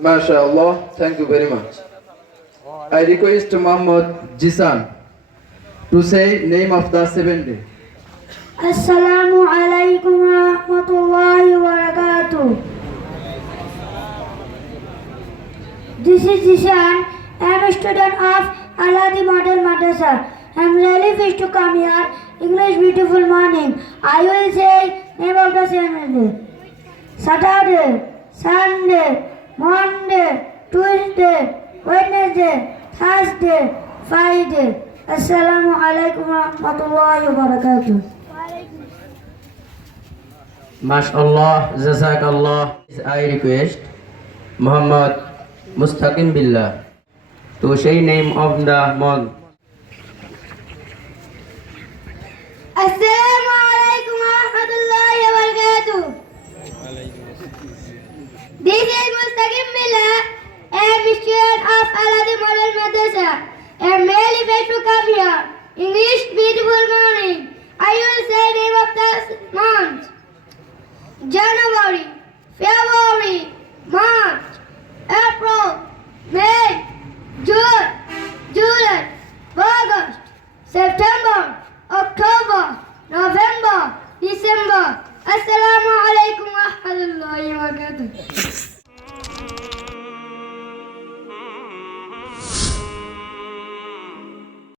MashaAllah, thank you very much. I request Muhammad Jisan to say name of the seven day. Assalamu alaikum wa rahmatullahi wa barakatuh. This is Zishan. I am a student of Aladi Model Madrasa. I am really pleased to come here. English beautiful morning. I will say name of the seven day. Saturday, Sunday, Monday, Tuesday, Wednesday, Thursday, Friday. Assalamu alaikum wa rahmatullahi wa barakatuh. MashaAllah, Jazakallah. I request Muhammad Mustaqim Billah to say name of the month. Assalamu is Mustaqim Billah, a student of Aladi Model Madrasa. I am really to come here. English beautiful morning. I will say name of the month. January, February, March, April, May, June, July, August, September, October, November, December. Assalamu alaikum wa.